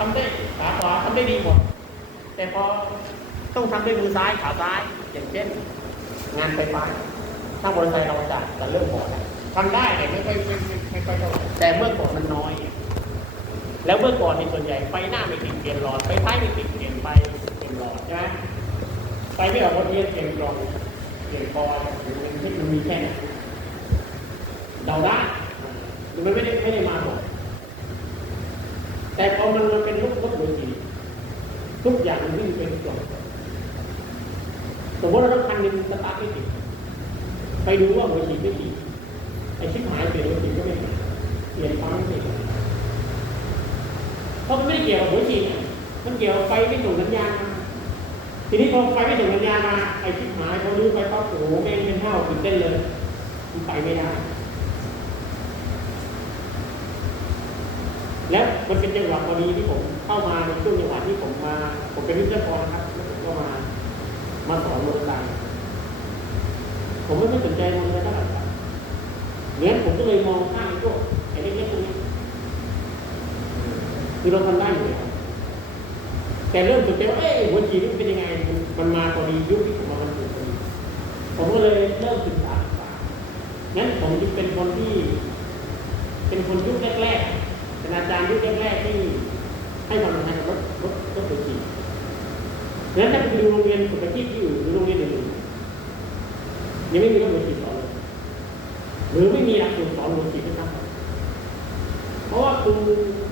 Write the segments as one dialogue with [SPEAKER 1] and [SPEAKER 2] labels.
[SPEAKER 1] ทำได้ขาขวาทำได้ดีหมด แต่พอต้องทำด้วยมือซ้ายขาซ้ายอย่างเช่น งานไฟฟ้าถ้ามอเตอร์ไซค์เราจะจะเริ่มหมดทำได้แต่ไม่ค่อยไม่ไม่ค่อยเท่าไหร่แต่เมื่อก่อนมันน้อย แล้วเมื่อก่อนในส่วนใหญ่ไฟหน้าไม่ติดเปลี่ยนหลอดไฟท้ายไม่ติดเปลี่ยนไฟเปลี่ยนหลอดใช่ไหมไฟไม่ออกวันนี้เปลี่ยนกล่องเปลี่ยนคอมันไม่มันมีแค่นั้นเดาได้มันไม่ได้ไม่ได้มาหมด แต่พอมันมาเป็นรถรถโดยสารทุกอย่างวิ่งเป็นกล่องสมมติว่ารถคันหนึงสตาร์ทไม่ติดไปดูว่าหัวฉีดไม่ติดไอชิบหายเปลี่ยนหัวฉีดก็ไม่ติดเปลี่ยนปั๊มไม่ติดเพราะมันไม่ได้เกี่ยวกับหัวฉีดมันเกี่ยวกับไฟไม่ส่งสัญญาณมาทีนี้พอไฟไม่ส่งสัญญาณมาไอชิบหายพอรู้ไปปั๊บโอ้โหแม่งเป็นเท่าตื่นเต้นเลยมันไปไม่ได้ และมันเป็นจังหวะพอดีที่ผมเข้ามาในช่วงจังหวะที่ผมมา ผมเป็นวิทยากรนะครับแล้วผมก็มา มาสอนมอเตอร์ไซค์ผมไม่ค่อยสนใจมอเตอร์ไซค์เท่าไหร่ครับเหมือนผมก็เลยมองข้ามไอ้พวกไอ้เล็กๆพวกนี้คือเราทำได้อยู่แล้วแต่เริ่มสนใจว่าเอ้ยหัวฉีดมันเป็นยังไง มันมาพอดียุคที่ผมมาบรรจุพอดีผมก็เลยเริ่มศึกษาศึกษางั้นผมจึงเป็นคนที่ เป็นคนยุคแรกๆ อาจารย์ยุคแรกๆที่ให้ความสำคัญกับรถรถรถตัวจริงงั้นถ้าไปดูโรงเรียนฝึกอาพที่อื่หรือโรงเรียนอื่นยังไม่มีรถตัวจริงสอนเลยหรือไม่มีหลักสูตรสอนรถตัวจริงด้วยซ้ำเพราะว่าครู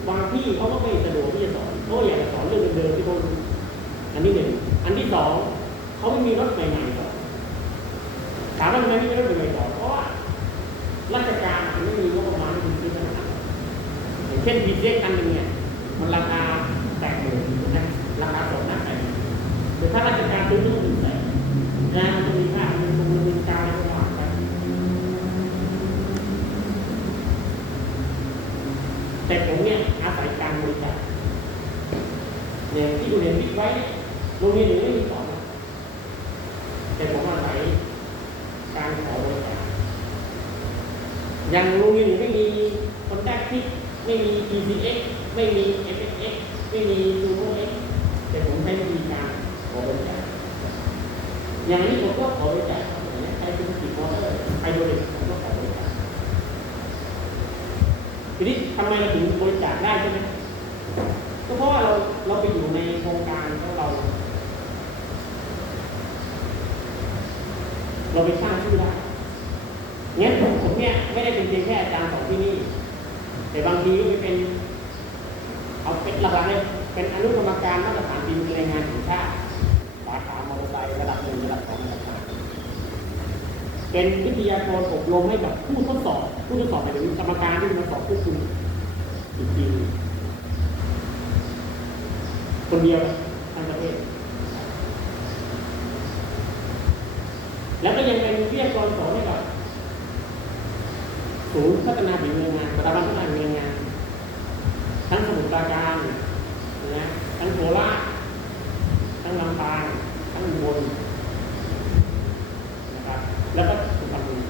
[SPEAKER 1] บางที่เขาก็ไม่สะดวกที่จะสอนเขาอยากจะสอนเรื่องเดิมๆที่เขาดูอันนี้หนึ่งอันที่สองเขาไม่มีรถใหม่ๆสอนถามว่าทำไมไม่มีรถใหม่ๆสอน เช่นบีเซ็กอันหนึ่งเนี่ยมันราคาแตกหมื่นนะราคาสดนะแปดหมื่แต่ถ้าราชการซื้อนู่นหนึ่งแสนนะมันจะมีค่ามันคงมันมีการระหว่างกันแต่ผมเนี่ยอาศัยการบริจาคเนี่ยที่ดูเรียนวิทย์ไว้โรงเรียนหนึ่งไม่มีสอนนะแต่ผมอาศัยการขอบริจาค อย่างโรงเรียนไม่มีคนแรกที่ ไม่มี PCX ไม่มี FX ไม่มี Super X แต่ผมใช้วิธีการขอบริจาคอย่างนี้ผมก็ขอบริจาคใช้เป็นสีมอเตอร์ไฮโดรลิกผมก็ขอบริจาคทีนี้ทำไมเราถึงบริจาคได้ใช่ไหมก็เพราะว่าเราเราไปอยู่ในโครงการของเรา เราไปสร้างชื่อได้งั้นผมผมเนี่ยไม่ได้เป็นเพียงแค่อาจารย์สอนที่นี่ แต่บางที เป็นวิทยากรอบรมให้กับผู้ทดสอบ ผู้ทดสอบหมายถึงกรรมการที่มาสอบผู้คุณอีกทีคนเดียวทั้งประเทศ แล้วก็ยังเป็นวิทยากรสอนให้กับศูนย์พัฒนาฝีมืองานสถาบันพัฒนาฝีมืองาน ทั้งสมุทรปราการนะทั้งโคราชทั้งลำปางทั้งอุบลนะครับ แล้วก็สุพรรณบุรี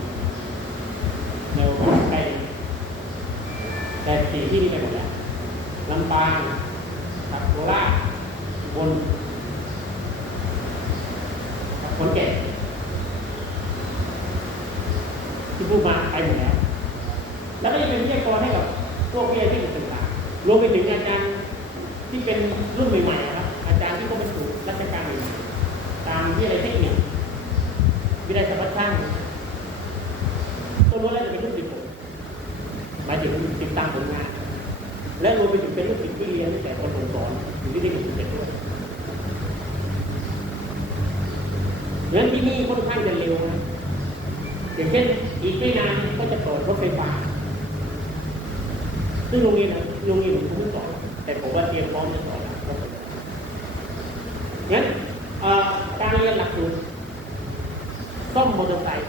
[SPEAKER 1] ในโอกาสใกล้ แต่สี่ที่นี่ไปหมดแล้วลำปางกับโคราชอุบนกับขอนแก่นที่พูดมาไปหมดแล้ว แล้วก็ยังเป็นวิทยากรให้กับพวกวิทยาที่ศึกษารวมไปถึงอาจารย์ที่เป็นรุ่นใหม่ๆนะครับ อาจารย์ที่เขาเป็นสู่ราชการใหม่ๆตามวิทยาลัยเทคนิควิทยาลัยสถาช่างตัวนู้นแล้วจะเป็นรุ่นสิบผมหมายถึงติดตามผลงาน และรวมไปถึงเป็นลูกศิษย์ที่เรียนตั้งแต่คนผมสอนอยู่ที่เทคนิคสิบเจ็ดด้วยเพราะฉะนั้นที่นี่ค่อนข้างจะเร็วนะอย่างเช่นอีกไม่นานก็จะเปิดรถไฟฟ้าซึ่งโรงเรียนะโรงเรียนผมไม่สอนแต่ผมว่าเตรียมพร้อมจะสอนแล้วงั้นเอ่อการเรียนหลักสูตรซ่อมมอเตอร์ไซค์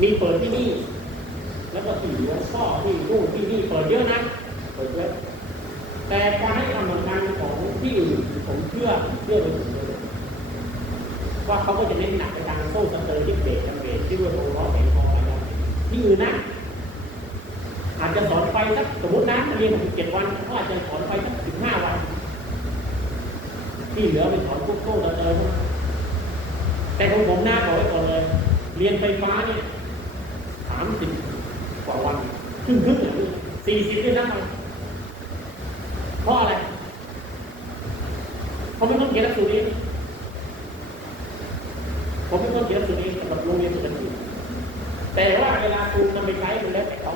[SPEAKER 1] มีเปิดที่นี่ แล้วก็ที่หัวข้อที่นู่นที่นี่เปิดเยอะนะ เปิดเยอะแต่การให้ความสำคัญของที่อื่นผมเชื่อเชื่อไปถึงเลย ว่าเขาก็จะเน้นหนักไปทางโซ่สเตอร์ที่เบรกทางเบรกที่ด้วยโอล้อแผงคออะไรอย่างที่อื่นนะ อาจจะสอนไปสักสมมตินะเรียนสิบเจ็ดวันก็อาจจะสอนไปสักสิบห้าวัน ที่เหลือไปสอนพวกโต้ตะเตยพวกแต่ของผมหน้าบอกไว้ก่อนเลย เรียนไฟฟ้าเนี่ยสามสิบกว่าวันครึ่งครึ่งสี่สิบด้วยนะมันเพราะอะไรเขาไม่ต้องเขียนหนังสือเองผมไม่ต้องเขียนหนังสือเองสำหรับโรงเรียนปกติแต่ว่าเวลาครูนำไปใช้มันแล้วแต่เขา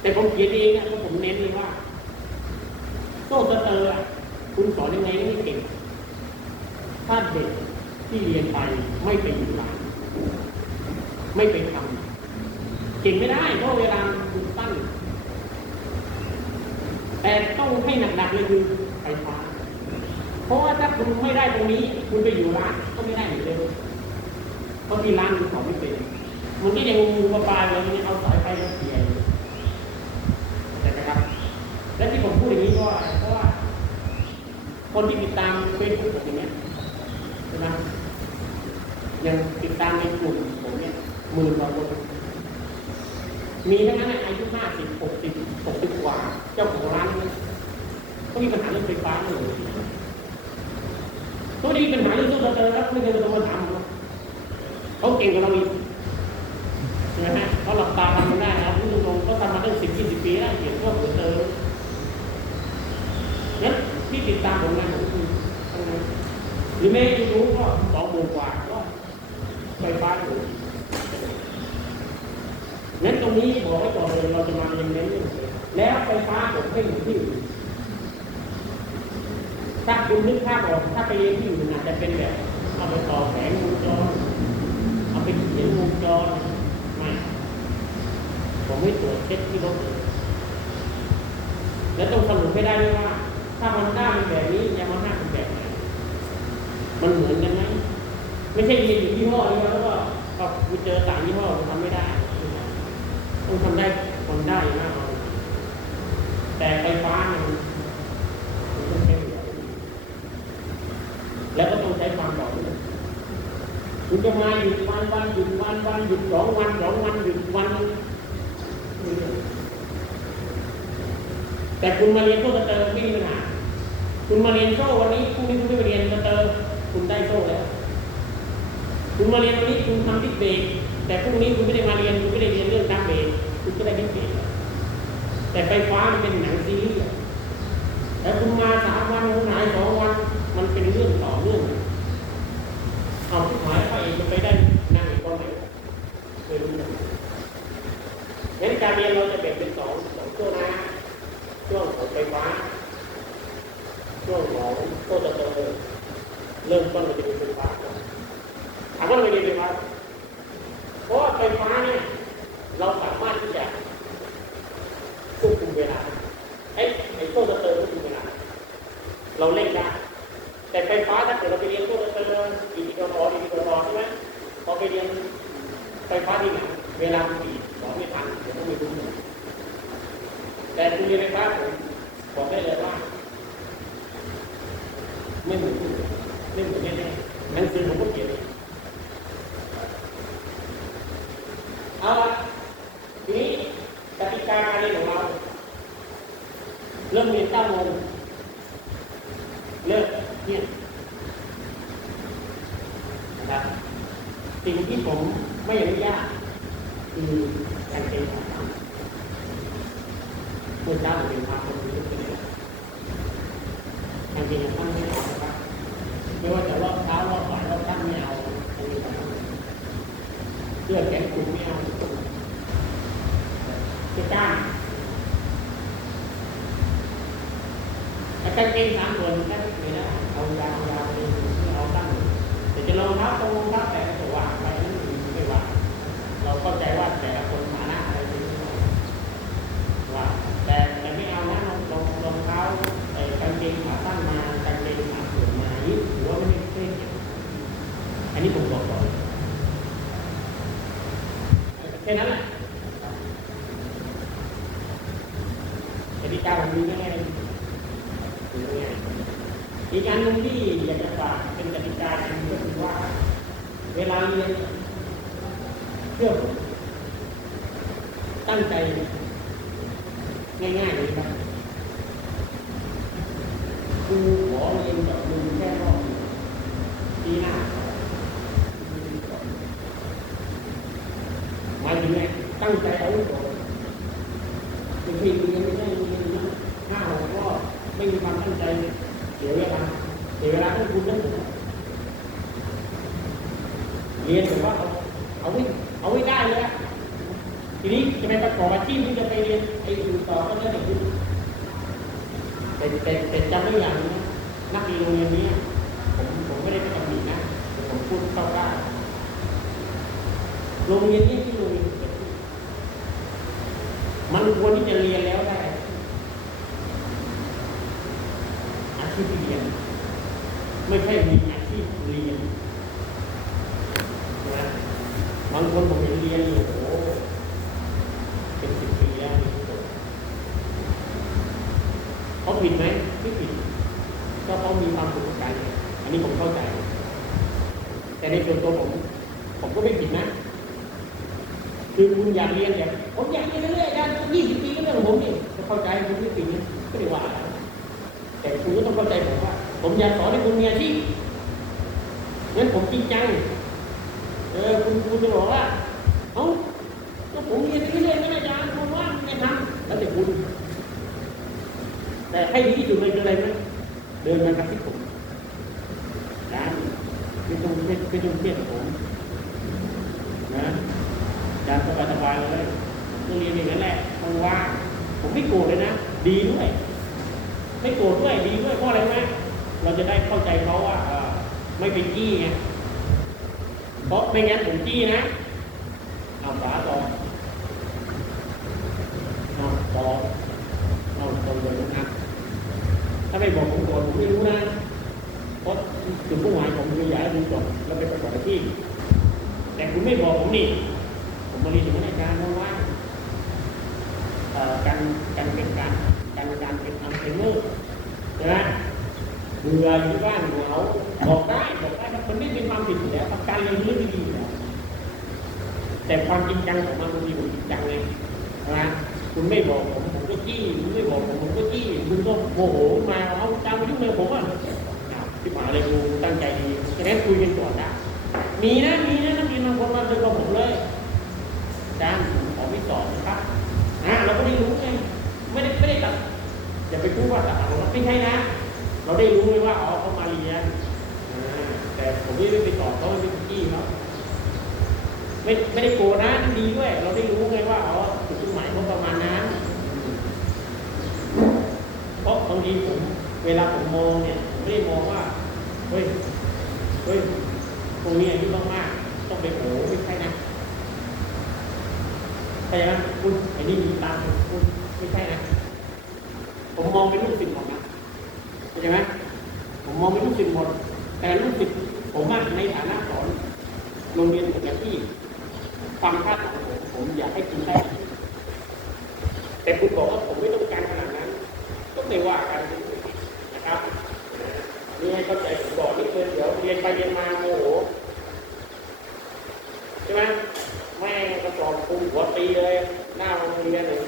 [SPEAKER 1] แต่ผมเขียนเองนะเพราะผมเน้นเลยว่าโซ่สเตอร์ คุณสอนยังไงไม่เก่ง ถ้าเด็กที่เรียนไปไม่ไปอยู่หลังไม่ไปทำเก่งไม่ได้เพราะเวลาคุณตั้ง แต่ต้องให้หนักๆเลยคือไฟฟ้าเพราะว่าถ้าคุณไม่ได้ตรงนี้ คุณไปอยู่ร้านก็ไม่ได้เหมือนเดิมเพราะที่ร้านคุณสอนไม่เป็นมันก็ยังงูปลาปลาเลยมันยังเอาสายไฟมาเกี่ยวแต่นะครับ และที่ผมพูดอย่างนี้เคนที่ติดตามเฟซบุ๊กผมอย่างเงี้ยใช่ไหมยังติดตามในกลุ่มผมเนี่ยหมื่นกว่าคนมีทั้งนั้นอายุห้าสิบหกสิบหกสิบกว่า เจ้าของร้านเนี่ยก็มีปัญหาเรื่องไฟฟ้าเลยตัวนี้มีปัญหาเรื่องตู้เตอร์แล้วไม่เคยมาทำหรอกเขาเก่งกว่าเราอีกใช่ไหมฮะเขาหลับตาทำมันได้นะพูดตรงๆเขาทำมาตั้งสิบยี่สิบปีแล้วเกี่ยวกับตู้เตอร์ ที่ติดตามผมนะผมคืองนั้นหรือแม้จะรู้ก็สองหมื่นกว่าก็ไฟฟ้าอยู่งั้นตรงนี้บอกไว้ก่อนเลยเราจะมาเรียนเน้นแล้วไฟฟ้าผมไม่อยู่ที่อื่ถ้าคุณนึกภาพออกถ้าไปเรียนที่อื่นอาจจะเป็นแบบเอาไปต่อแผงวงจรเอาไปเขียนวงจรไม่ผมไม่ตรวจเช็คที่รถเลยแล้วต้องสรุปให้ได้ด้วยว่า ถ้ามันได้เป็นแบบนี้ยามาฮ่าเป็นแบบไหนมันเหมือนกันไหมไม่ใช่เรียนอยู่ยี่ห้อนี้แล้วก็ก็ไปเจอต่างยี่ห้อทำไม่ได้ต้องทำได้คนได้มากเลยแต่ไฟฟ้าเนี่ยมันมันต้องใช้เหลือแล้วก็ต้องใช้ความต่อเนื่องคุณจะมาหยุดวันวันหยุดวันวันหยุดสองวันสองวันหยุดวันหนึ่งไม่ได้แต่คุณมาเรียนโซ่สเตอร์ไม่มีปัญหา คุณมาเรียนโซ่วันนี้พรุ่งนี้คุณไม่ไปเรียนสเตอร์คุณได้โซ่แล้ว คุณมาเรียนวันนี้คุณทำบิ๊กเบรกแต่พรุ่งนี้คุณไม่ได้มาเรียนคุณไม่ได้เรียนเรื่องดัมเบรกคุณก็ได้บิ๊กเบรกแต่ไฟฟ้ามันเป็นหนังซีรีส์แต่คุณมาสามวันคุณหายสองวัน มันเป็นเรื่องต่อเนื่องเอาที่หายไปจะไปได้นั่งอีกคนไหนไม่รู้นะงั้นการเรียนเราจะแบ่งเป็นสองสองช่วงนะช่วงของไฟฟ้า ช่วงของโเริ่มต้นเราจะเป็นไฟฟ้าก่อนถามว่าเราเรียนไฟฟ้าเพราะว่าไฟฟ้าเนี่ยเราสามารถที่จะควบคุมเวลาไอ้ไอ้โซ่สเตอร์ควบคุมเวลาเราเล่นได้แต่ไฟฟ้าถ้าเกิดเราไปเรียนโซ่สเตอร์อีดีกรอดีดีกรอใช่ไหมพอไปเรียนไฟฟ้าที่ไหนเวลามันปีสอไม่ทันเดี๋ยวต้องไปดูหน่อยแต่คุณเรียนไฟฟ้าผมบอกได้เลยว่า ไม่เหมือนที่อื่นไม่เหมือนแน่ๆหนังสือผมก็เขียนเองเอาละทีนี้กติกาการเรียนของเรา เริ่มเรียนเก้าโมงเลิกเที่ยงนะครับสิ่งที่ผมไม่อนุญาตคือการเกณฑ์ของเราเมื่อเช้าผมเป็นพาคนที่เป็นการเกณฑ์ของท่านไม่เอานะครับไม่ว่าจะรอบเช้ารอบบ่ายรอบค่ำไม่เอาอันนี้นะครับ เพื่อแกนกลุ่มไม่เอาจะกล้าแต่ กางเกงสามส่วนก็ไม่ได้เอายาวๆไปไม่เอาตั้งแต่จะรองเท้าตรงรองเท้าแต่ก็ว่าไปนั่นไม่ว่า เราเข้าใจว่าแต่ละคนฐานะอะไรเป็นว่า แต่แต่ไม่เอานะรองรองรองเท้าไอ้กางเกงขาสั้นมากางเกงสามส่วนมานี่ถือว่าไม่ได้ไม่ได้เก็บอันนี้ผมบอกก่อนแค่นั้นแหละกติกาผมมีง่ายๆดูง่ายอีกอัน หนึ่งที่อยากจะฝากเป็นกติกาหนึ่งก็คือว่า เวลาเรียนเชื่อผมตั้งใจ ง่ายๆเลยครับครูขอเรียนกับมึงแค่รอบปีหน้าหมายถึงไงตั้งใจเอาไว้ก่อนบางทีเรียนไม่ได้เรียนนะห้าหกรอบไม่มีความตั้งใจเสีย เสียเวลาทั้งคุณทั้งผมเรียนแต่ว่าเอาเอาไว้เอาไว้ได้เลยทีนี้จะไปประกอบอาชีพที่จะไปเรียนไอ้อื่นต่อก็เรื่องของคุณแต่แต่แต่จำไว้อย่างนึงนะนักเรียนโรงเรียนนี้ผมผมไม่ได้ไปตำหนินะผมพูดเข้าได้โรงเรียนนี้เด็กมันควรที่จะเรียนแล้วได้ อาชีพเรียน ไม่ใช่มีอาชีพเรียนนะบางคนผมเห็นเรียนอยู่โอ้โหเป็นสิบปีแล้วนี่เขาผิดไหมไม่ผิดก็ เขามีความสุขกันอันนี้ผมเข้าใจ แต่ในส่วนตัวผม ผมก็ไม่ผิดนะ คือคุณอยากเรียนอยากผมอยากเรียนเรื่อยๆอาจารย์ยี่สิบปีก็เรื่องของผมนี่ก็เข้าใจคุณไม่ผิดนะไม่ได้ว่าแต่คุณก็ต้องเข้าใจผมว่า ผมอยากสอนให้คุณมีอาชีพงั้นผมจริงจังเออคุณคุณจะบอกว่าเอ้าก็ผมเรียนเรื่อยๆไม่อาจารย์คุณว่าไม่ทำแล้วแต่คุณ แต่ให้ดีที่สุดเลยคืออะไรไหม เดินมากระซิบผมอาจารย์ไม่ต้องไม่ต้องเครียดกับผมนะอาจายสบายๆเลยต้องเรียนอย่างนั้นแหละต้องว่างผมไม่โกรธเลยนะ ดีด้วย ไม่โกรธด้วย ดีด้วยเพราะอะไรไหมเราจะได้เข้าใจเขาว่าเออไม่เป็นจี้ไงเพราะไม่งั้นผมจี้นะเอาฝาต่อเอาต่อเอาตรงเลยนะ ถ้าไม่บอกผมก่อนผมไม่รู้นะเพราะจุดมุ่งหมายผมคืออยากให้คุณจบแล้วไปประกอบอาชีพแต่คุณไม่บอกผมนี่ผมมาเรียนอยู่ในการเพราะว่าการการเป็นการการการเป็นอัมเทนเนอร์ใช่ไหมเบื่ออยู่บ้านเหงาบอกได้บอกได้มันไม่เป็นความผิดอยู่แล้วการเรียนรู้ที่ดีอยู่แล้วแต่ความจริงจังของมันบางทีผมจริงจังไงนะคุณไม่บอกผมผม ก็จี้คุณไม่บอกผมผมก็จี้คุณก็โมโหมาเอาจำยุ่งเลยผมอะอ้าวที่หมาเลยกูตั้งใจดีฉะนั้นคุยกันก่อนนะมีนะมีนะนักเรียนบางคนมาเจอกับผมเลยอาจารย์ผมขอไม่สอนนะครับอ่าเราก็ได้รู้ไงไม่ได้ไม่ได้ตัดอย่าไปพูดว่าตัดอารมไม่ใช่นะ เราได้รู้เลยว่าอ๋อเขามาเรียนแต่ผมไม่ได้ไปตอบเขาไม่ไปจี้เขาไม่ไม่ได้โกรธนะดีด้วย เราได้รู้ไงว่าอ๋อจุดมุ่งหมายเขาประมาณนั้น เพราะบางทีผมเวลาผมมองเนี่ยผมไม่ได้มองว่าเฮ้ยเฮ้ยตรงนี้อายุมากๆต้องไปโหไม่ใช่นะใช่ไหมคุณไอ้นี่มีตังค์คุณไม่ใช่นะผมมองเป็นลูกศิษย์หมดนะเข้าใจไหมผมมองเป็นลูกศิษย์หมด แต่ลูกศิษย์ผมอะในฐานะสอนโรงเรียนปกติความคาดหวังของผมผมอยากให้คุณได้แต่คุณบอกว่าผมไม่ต้องการขนาดนั้น ก็ ไม่ว่ากันนะครับนี่ให้เข้าใจผมบอกนิดนึงเดี๋ยวเรียนไปเรียนมาโมโหใช่ไหมแม่งกระสอบคุมหัวตีเลย หน้าโรงเรียนเลย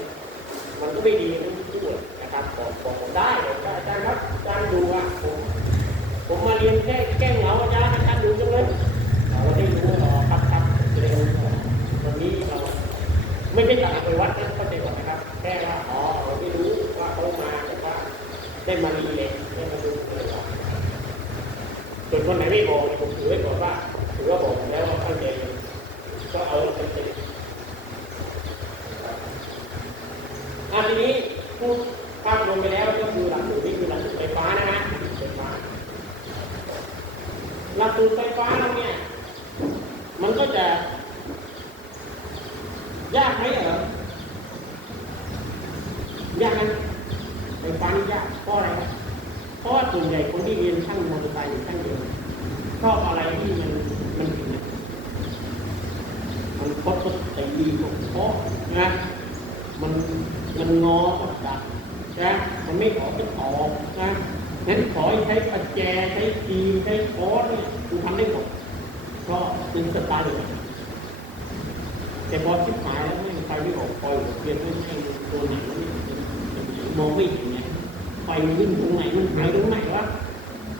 [SPEAKER 1] มันก็ไม่ดีทั้งคู่นะครับบอกบอกผมได้บอกได้อาจารย์ครับอาจารย์ดูอะผมผมมาเรียนแค่แก้เหงาอาจารย์อาจารย์ดูจังเลยเราได้รู้อ๋อครับครับจะได้รู้วันนี้เราไม่ใช่การไปวัดนะเข้าใจหรอกนะครับแค่ว่าอ๋อเราได้รู้ว่าเขามาแต่ว่าได้มาเรียนได้มาดูอะไรหรอกส่วนคนไหนไม่บอกเนี่ยผมถือไว้ก่อนว่าถือว่าบอกผมแล้วว่าเข้าใจก็เอาเป็นเป็น อาทีนี้พูดภาพรวมไปแล้วก็คือหลักสูตรนี่คือหลักสูตรไฟฟ้านะฮะไฟฟ้า หลักสูตรไฟฟ้าเราเนี่ย มันก็จะ ยากไหมเหรอยากไหมไฟฟ้านี่ยากเพราะอะไรครับเพราะว่าส่วนใหญ่คนที่เรียนช่างมอเตอร์ไซค์หรือช่างเดียวชอบอะไรที่มันมันผิดนะมันคดก็ตีมันเคาะนะ มันมันงอก็ดับนะมันไม่ขอเป็นออกนะงั้นขอให้ใช้ปัจแจใช้จีใช้คอร์สเนี่ยคุณทำได้หมดก็เป็นสไตล์เลยแต่พอชิบหายแล้วไม่ท ไม่ออกปล่อยเปลี่ยนไม่ใช่ตัวไหนวะเนี่ยมองไม่เห็นไงไฟมันวิ่งตรงไหนมันหายตรงไหนวะ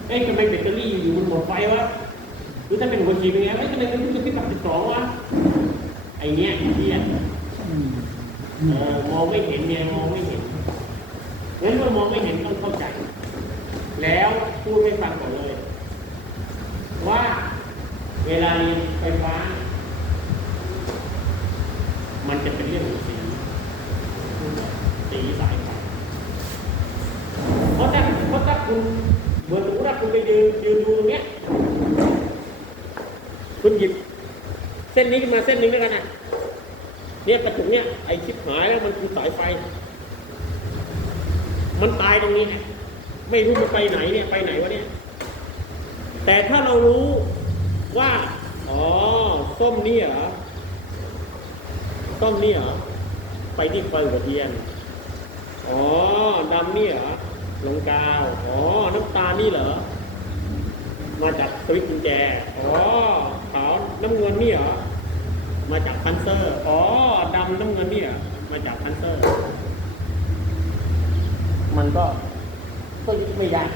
[SPEAKER 1] เอ๊ะทำไมแบตเตอรี่อยู่มันหมดไฟวะหรือถ้าเป็นหัวฉีดเป็นไงเอ้ยทำไมมันรู้ สิบสองวะไอเนี้ยไอเนี้ย
[SPEAKER 2] ม
[SPEAKER 1] องไม่เห็นเนี่ยมองไม่เห็นงั้นเมื่อมองไม่เห็นต้องเข้าใจ แล้วพูดให้ฟังก่อนเลย ว่าเวลาเรียนไฟฟ้า มันจะเป็นเรื่องของสีสีสายไฟเพราะถ้าเพราะถ้าคุณเหมือนสมมติว่าคุณไปยืนยืนดูตรงเนี้ยคุณหยิบ เส้นนี้ขึ้นมาเส้นหนึ่งด้วยกันนะเนี่ยกระจุกเนี่ยไอชิบหายแล้วมันคือสายไฟ มันตายตรงนี้ไม่รู้มันไปไหนเนี่ยไปไหนวะเนี่ย แต่ถ้าเรารู้ว่า อ๋อส้มนี่เหรอส้มนี่เหรอไปที่ไฟหัวเทียน อ๋อดำนี่เหรอลงกาว อ๋อ น้ำตาลนี่เหรอ มาจากสวิตช์กุญแจ อ๋อขาวน้ำเงินนี่เหรอ มาจากพันเซอร์ อ๋อดำน้ำเงินนี่เหรอมาจากพันเซอร์ มันก็ก็ไม่ยาก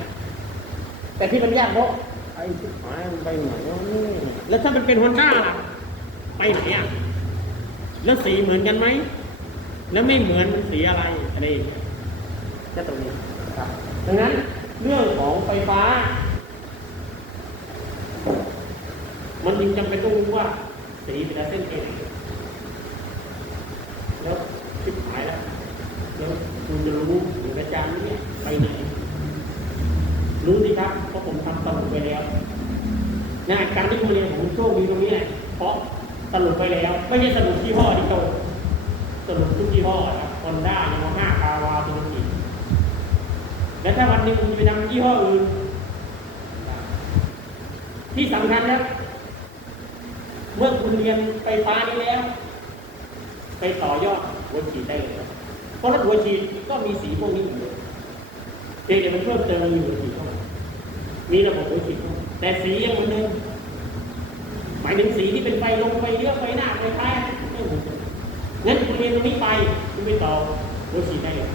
[SPEAKER 1] แต่ที่มันยากเพราะไอ้ชิบหายมันไปไหนวะนี่แล้วถ้ามันเป็นฮอนด้าล่ะ ไปไหนอะ แล้วสีเหมือนกันไหม แล้วไม่เหมือนมันสีอะไรอะไรอย่างเงี้ยก็ตรงนี้ครับดังนั้นเรื่องของไฟฟ้า มันจึงจำเป็นต้องรู้ว่า สีแต่ละเส้นไปไหนแล้วชิบหายแล้วแล้วคุณจะรู้หรืออาจารย์เนี่ยไปไหน รู้สิครับเพราะผมทำสรุไปแล้วนะการที่คุณเรียนผมโชคดีตรงนี้แหละเพราะสรุไปแล้ว ไม่ใช่สรุปที่ห้อที่โตสรุปทุกที่ห้อครับคอนด้ายามาฮ่าคาวาตัวนี้แล้วถ้าวันหนึงคุณจะไปทำยี่ห้ออื่นที่สำคัญแล้ว เมื่อคุณเรียนไฟฟ้านี้แล้ว ไปต่อยอดหัวฉีดได้เลยเพราะรถหัวฉีดก็มีสีพวกนี้อยู่เพียงแต่มันเพิ่มเติมมีหัวฉีดเข้ามามีระบบหัวฉีดเข้ามาแต่สียังเหมือนเดิมหมายถึงสีที่เป็นไฟลงไฟเลี้ยวไฟหน้าไฟท้ายไม่เหมือนเดิมงั้นคุณเรียนตรงนี้ไปคุณไปต่อหัวฉีดได้เลย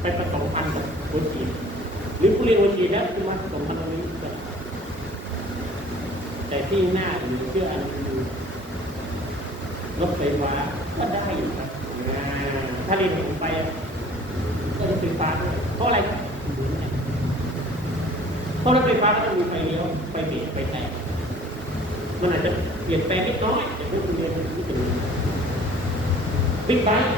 [SPEAKER 1] ไปผสมพันธุ์กับหัวฉีดหรือคุณเรียนหัวฉีดแล้วคุณมาผสมพันธุ์ตรงนี้ก็ได้ แต่ที่หน้าหรือเชื่ออันนี้รถไฟฟ้าก็ได้อยู่ครับถ้าเรียนเห็นไปอะก็รถไฟฟ้าด้วยเพราะอะไรเหมือนกันเพราะรถไฟฟ้าก็ต้องมีไฟเลี้ยวไฟเบรกไฟแตกมันอาจจะเปลี่ยนแปลงนิดน้อยแต่พวกคุณเรียนไม่ถึงบิ๊กไบค์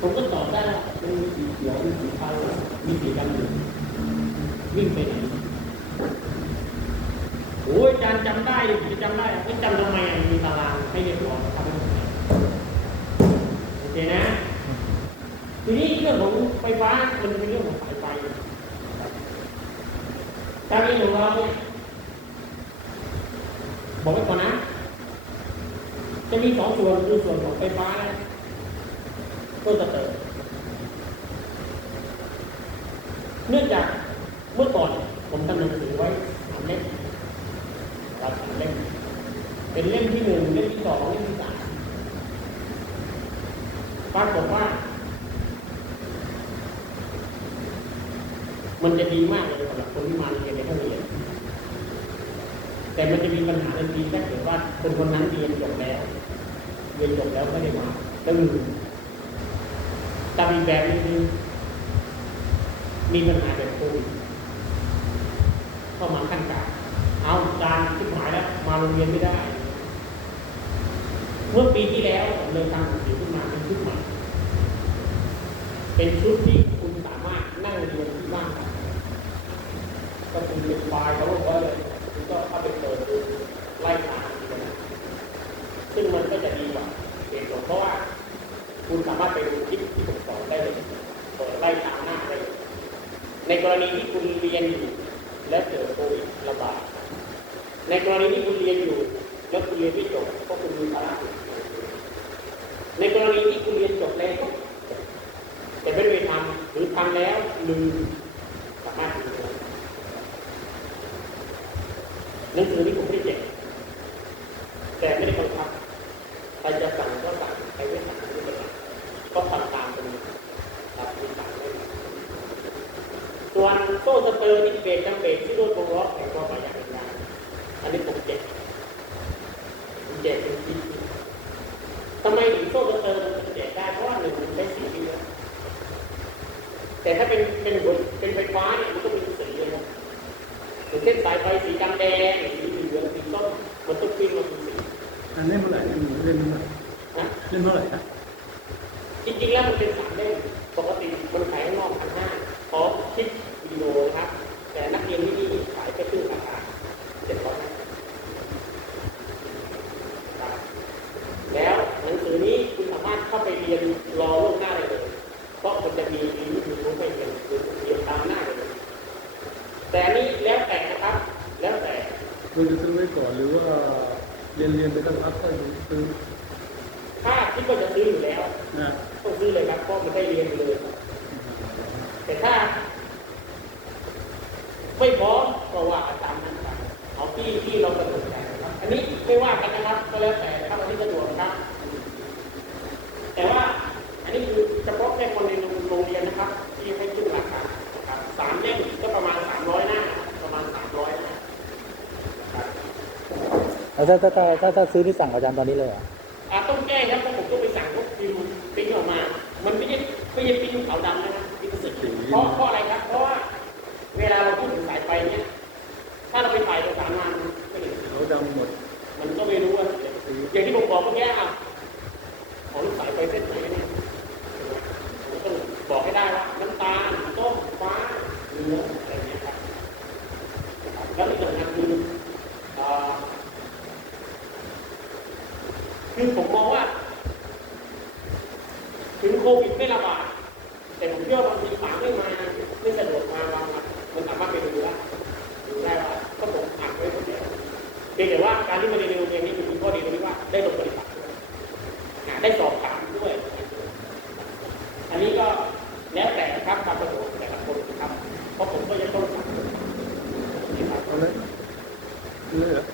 [SPEAKER 1] ผมก็ตอบได้ว่ามันมีสีเขียวมีสีเทามีสีดำอยู่ วิ่งไปไหนโอ้ยอาจารย์จำได้ดิผมจะจำได้ไม่จำทำไมอะมีตารางให้เรียบร้อยทำให้หมดโอเคนะ ทีนี้เรื่องของไฟฟ้ามันเป็นเรื่องของสายไฟการเรียนของเราเนี่ยบอกไว้ก่อนนะ จะมีสองส่วนคือส่วนของไฟฟ้าและต้นสเตอร์เนื่องจาก เมื่อก่อนผมทำหนังสือไว้สามเล่มครับเล่ม เป็นเล่มที่หนึ่งเล่มที่สองเล่มที่สามปรากฏว่า มันจะดีมากเลยสำหรับคนที่มาเรียนในห้องเรียน แต่มันจะมีปัญหาทันทีถ้าเกิดว่าคนคนนั้นเรียนจบแล้วเรียนจบแล้วไม่ได้มาแล้วลืมแต่อีกแบบนึงมีปัญหาแบ เข้ามาขั้นกลางเอาจานชิบหายแล้ว มาโรงเรียนไม่ได้ เมื่อปีที่แล้วผมเลยทำหนังสือขึ้นมาเป็นชุดใหม่เป็นชุดที่คุณสามารถนั่งเรียนที่บ้านได้ก็คือเป็นไฟล์เขาบอกว่าเลยคุณก็เข้าไปเปิดดูไล่ตามดูกันซึ่งมันก็จะดีกว่าเหตุผลเพราะว่า คุณสามารถไปดูคลิปที่ผมสอนได้เลยเปิดไล่ตามหน้าได้เลยในกรณีที่คุณเรียนอยู่ และเกิดโควิดระบาด ในกรณีที่คุณเรียนอยู่ แล้วคุณเรียนไม่จบเพราะคุณมีภาระอื่นในกรณีที่คุณเรียนจบแล้วแต่ไม่ได้ไปทำหรือทำแล้วลืมสามารถดูได้หนังสือที่ผม ตอร์นี่เบรกทั้งเบรกที่รถวงล้อแข่งก็ประหยัดงาน อันนี้ผมเจ็บผมเจ็บจริงๆทำไมถึงโซ่สเตอร์มันเจ็บได้เพราะว่าหนึ่งมันใช้สีเยอะแต่ถ้าเป็นเป็นหัวเป็นไฟฟ้าเนี่ยมันก็มีสีเลยนะอย่างเช่นสายไฟสีดำแดงสีเหลืองสีส้มมันต้องปิ้งมาเป็นสี
[SPEAKER 2] อันนี้เมื่อไหร่เล่นเล่นเมื่อไหร่
[SPEAKER 1] นะ
[SPEAKER 2] เล่นเมื่อไหร่นะ
[SPEAKER 1] จริงๆแล้วมันเป็นสามเล่มปกติมันขายข้างนอกพันห้าพร้อมคลิปวิดีโอนะครับ แต่นักเรียนที่นี่ขายแค่ครึ่งราคาเจ็ดร้อยแล้วหนังสือนี้คุณสามารถเข้าไปเรียนรอล่วงหน้าได้เลย เพราะมันจะมีมียูทูบไปเรียนหรือเรียนตามหน้าเลย แต่อันนี้แล้วแต่นะครับ แล้วแต่
[SPEAKER 2] เราจะซื้อไว้ก่อนหรือว่าเรียนเรียนไปสักพักก็ซื้อ
[SPEAKER 1] ถ้าคิดว่าจะซื้ ออยู่แล้ว
[SPEAKER 2] นะ
[SPEAKER 1] ต้องซื้อเลยครับเพราะมันได้เรียนไปเลย แต่ถ้า ไม่พร้อมก็ว่าตามนั้นครับเอาที่ที่เราสะดวกใจนะครับ อันนี้ไม่ว่ากันนะครับ ก็แล้วแต่นะครับอันนี้สะดวกนะครับ แต่ว่าอันนี้คือเฉพาะแค่คนในโรงเรียนนะครับ ที่ให้ขึ้นราคานะครับสามเล่มก็ประมาณสามร้อยหน้าประมาณสามร้อยหน้านะครับ
[SPEAKER 3] แล้วถ้าถ้าถ้าถ้าถ้าซื้อที่สั่งอาจารย์ตอนนี้เลยเหรอ
[SPEAKER 1] อ่ ไม่ใช่ไม่ใช่ปริ้นขาวดำนะครับปริ้นสีเพราะเพราะอะไรครับ เพราะว่าเวลาเราพูดถึงสายไฟเนี่ย ถ้าเราไปถ่ายเอกสารมามันไม่เห็นสี
[SPEAKER 2] เขาดำหมด
[SPEAKER 1] มันก็ไม่รู้ว่าอย่างที่ผมบอกเมื่อกี้อะของสายไฟเส้นไหนเนี่ยผมต้องบอกให้ได้ว่าน้ำตาลส้มฟ้าเหลืองอะไรเงี้ยครับแล้วอีกอย่างหนึงคืออ่าคือผมมองว่า ถึงโควิดไม่ระบาดแต่ผมเชื่อว่าบางทีฝากไม่มาไม่สะดวกมาบางวันมันสามารถไปดูได้ดูได้ว่าก็ผมอ่านไว้หมดแล้วเพียงแต่ว่าการที่มาเรียนในโรงเรียนนี้มันมีข้อดีตรงที่ว่าได้ลงปฏิบัติด้วยอ่าได้สอบถามด้วย อันนี้ก็แล้วแต่นะครับความสะดวกแต่ละคนนะครับ เพราะผมก็ยังต้องสั่งนี่ครับ
[SPEAKER 2] เอาเลยเลยเหรอ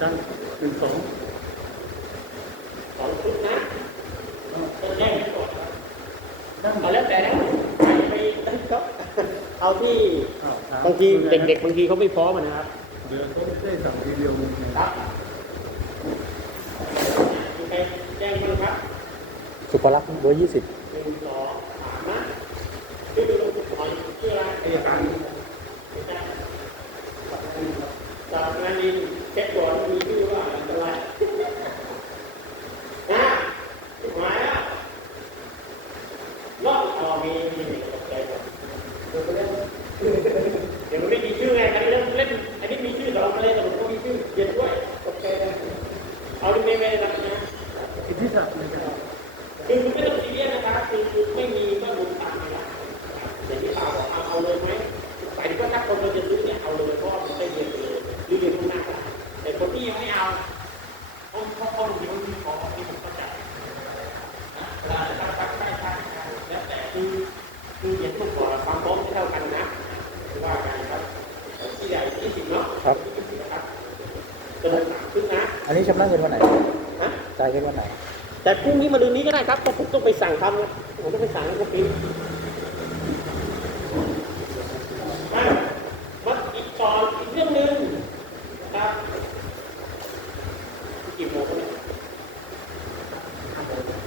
[SPEAKER 2] จังหนึ่งสอง
[SPEAKER 1] สองชุดนะต้องแยกให้ก่อนครับ
[SPEAKER 2] จัง
[SPEAKER 1] เอาแล้วแต่แล้วไปไปครับเอาที่
[SPEAKER 2] อ้าวถม
[SPEAKER 1] บางที เด็กๆบางทีเขาไม่พร้อมอะนะครับ
[SPEAKER 2] เดือนก็ได้สั่งทีเดียวไง
[SPEAKER 1] ครับมีใครแจ้งมั้างครับ
[SPEAKER 3] สุภลักษณ์เบอร์ยี่สิบ
[SPEAKER 1] หนึ่งสองสามนะชื่อลุงขอชื่ออะไรอายการไม่ใช่จากงานนี้เช็คก่อนว่ามีชื่อว่าอะไรนะหมายแล้วรอบต่อมีมีเด็กตกใจหมดเดี๋ยวมันไม่มีชื่อไงกันเล่นเล่นอันนี้มีชื่อแต่เราไม่เล่นแต่ผมก็มีชื่อเย็นด้วยตกใจเลยเอาดิไม่ไม่ได้นะ
[SPEAKER 2] อิทธิศักดิ์ในการ
[SPEAKER 1] คือไม่ต้องซีเรียสนะครับคือไม่มีก็ดูตามนะครับอย่างที่ตาบอกเอาเอาเลยไหมหมายถึงว่าถ้าคนเราจะซื้อเนี่ยเอาเลยเพราะว่ามันได้เรียนไปเลยหรือเรียนข้างหน้าก็ได้แต่คนที่ยังไม่เอาเพราะเพราะคนที่เขามีของที่ผมเข้าใจนะเวลาจะตั้งตั้งใช่ใช่ใช่แล้วแต่คือ คือเรียนทุกคนความพร้อมไม่เท่ากันนะคือว่ากันครับที่ใหญ่ที่สิบเนาะ
[SPEAKER 3] ครับ
[SPEAKER 1] ที่สิบนะครับจะลงสามขึ้นนะ
[SPEAKER 3] อันนี้ชำระเงินวันไหน
[SPEAKER 1] ฮะ
[SPEAKER 3] จ่ายเงินวันไหน
[SPEAKER 1] แต่พรุ่งนี้มาลืนนี้ก็ได้ครับเพราะผมต้องไปสั่งทำนะผมต้องไปสั่งให้เขาปีมามาอีกตอนอีกเรื่องหนึ่งนะครับกี่โมงกันเนี่ย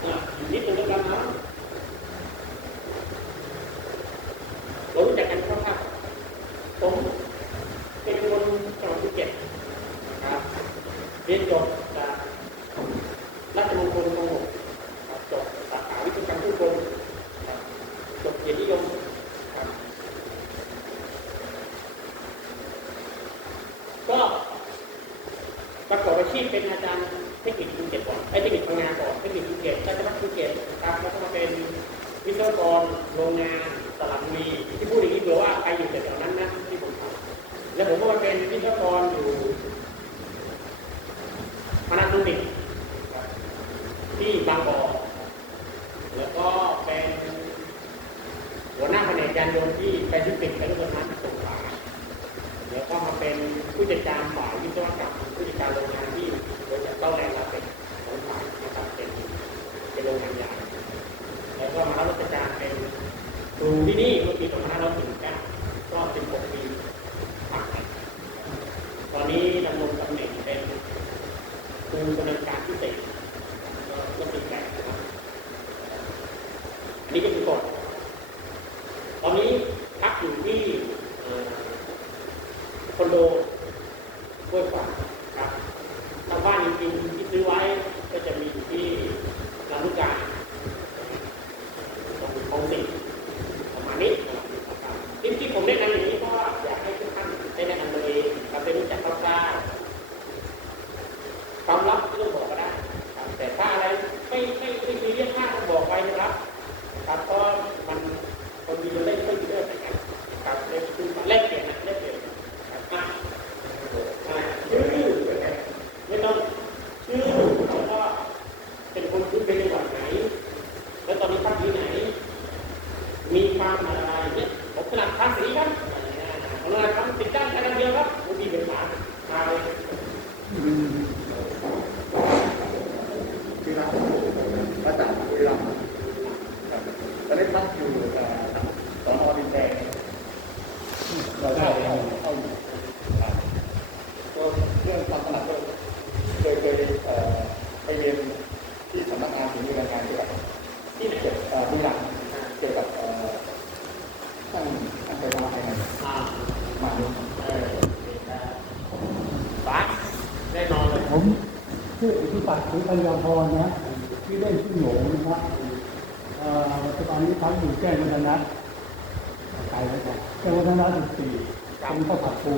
[SPEAKER 1] อะอีกนิดนึงแล้วกันนะเรารู้จักกันคร่าวๆผมเป็นคนจังหวัดภูเก็ตนะครับเรียนจบจาก ราชมงคลคงหกครับจบสาขาวิศวกรรมเครื่องกลครับจบเกียรตินิยมครับ ก็ประกอบอาชีพเป็นอาจารย์เทคนิคภูเก็ตก่อนไอ้เทคนิคพังงานก่อนเทคนิคภูเก็ตราชพัฒภูเก็ตครับแล้วก็มาเป็นวิศวกรโรงงานสลัดบุรีที่พูดอย่างนี้เผื่อว่าใครอยู่แถวๆนั้นนะที่ผมทำแล้วผมก็มาเป็นวิศวกรอยู่พนักงานที่ นินการพิเศษก็เป็นแบบนี้ก็คือกฎ มีความอะไรเนี่ยผมกำลังทำสีครับผมกำลังทำติดตั้งแค่เดียวครับผมมีเป็นฐานมาเลย
[SPEAKER 4] ที่เราประจักษ์
[SPEAKER 1] ที่
[SPEAKER 4] เราต
[SPEAKER 1] อนนี้ตั้งอยู่
[SPEAKER 5] รือปัญญาพรนะที่เล่นชื่อหนูนะครับปัจจุบันนี้พักอยู่แก้วัฒนะไปแล้วจ้ะแก้วัฒนะสิบสี่เป็ข้าวผัดปู